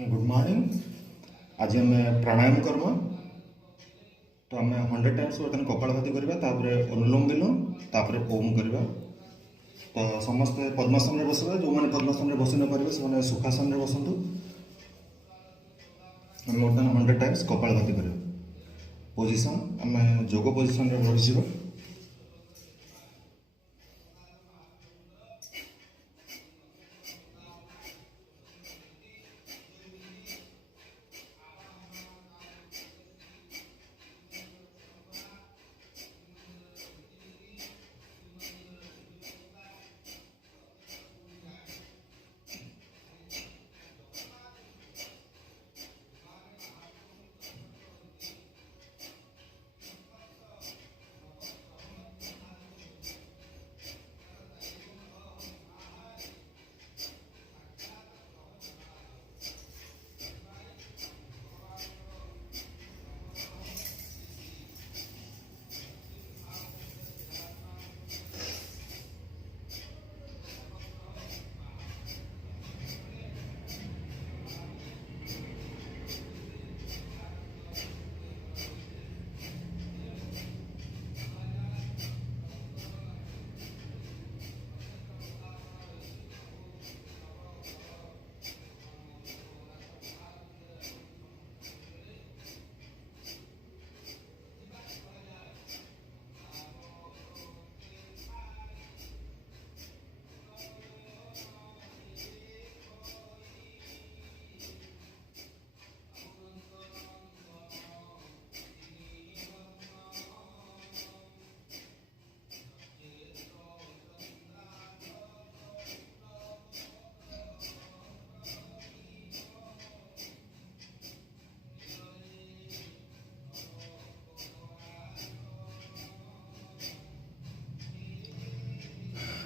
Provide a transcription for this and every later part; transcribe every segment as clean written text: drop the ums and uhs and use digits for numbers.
Good morning. आज आम प्राणायाम करमा। तो आम 100 टाइम्स बर्तमान कपालभाति करवा, अनुलोम विलोम, तापर ओम करवा। तो समस्ते पद्मासन में बसवा। जो मैंने पद्मासन में बस न पारे से सुखासन में बसतु। आम बर्तमान 100 टाइम्स कपालभाति करवा। पोजिशन आम जोग पोजिशन में रही।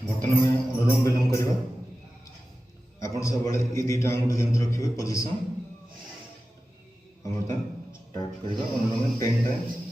बर्तमान में अनुलोम विलोम करवा। आप सब ये दुईटा आंगुठ जमी रखिए पोजिशन। बर्तमान स्टार्ट करवा अनुलोम 10 टाइम्स।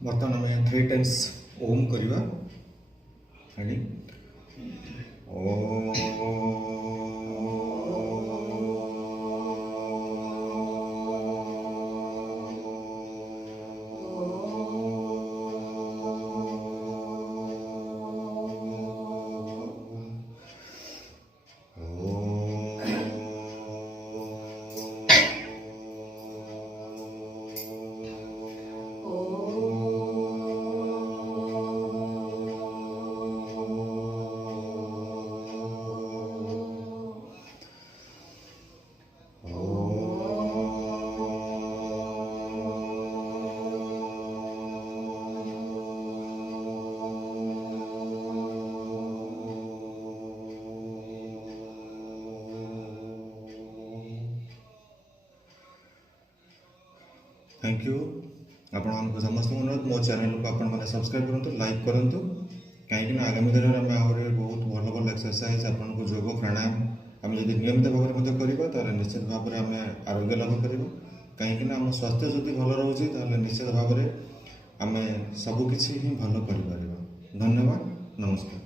बर्तमान आम 3 टाइम्स ओम करवा। Thank you. आपण समस्त अनुरोध मो चैनल को आपण मैंने सब्सक्राइब करूँ, लाइक करूँ, कहीं आगामी दिन में आम आहरी बहुत भल भल एक्सरसाइज आपन को योग प्राणायाम आम जब नियमित भाव में करवा निश्चित भाव में आम आरोग्य लाभ कर, कहीं आम स्वास्थ्य जदि भल रोचे निश्चित भाव में आम सबकि भल कर। धन्यवाद, नमस्कार।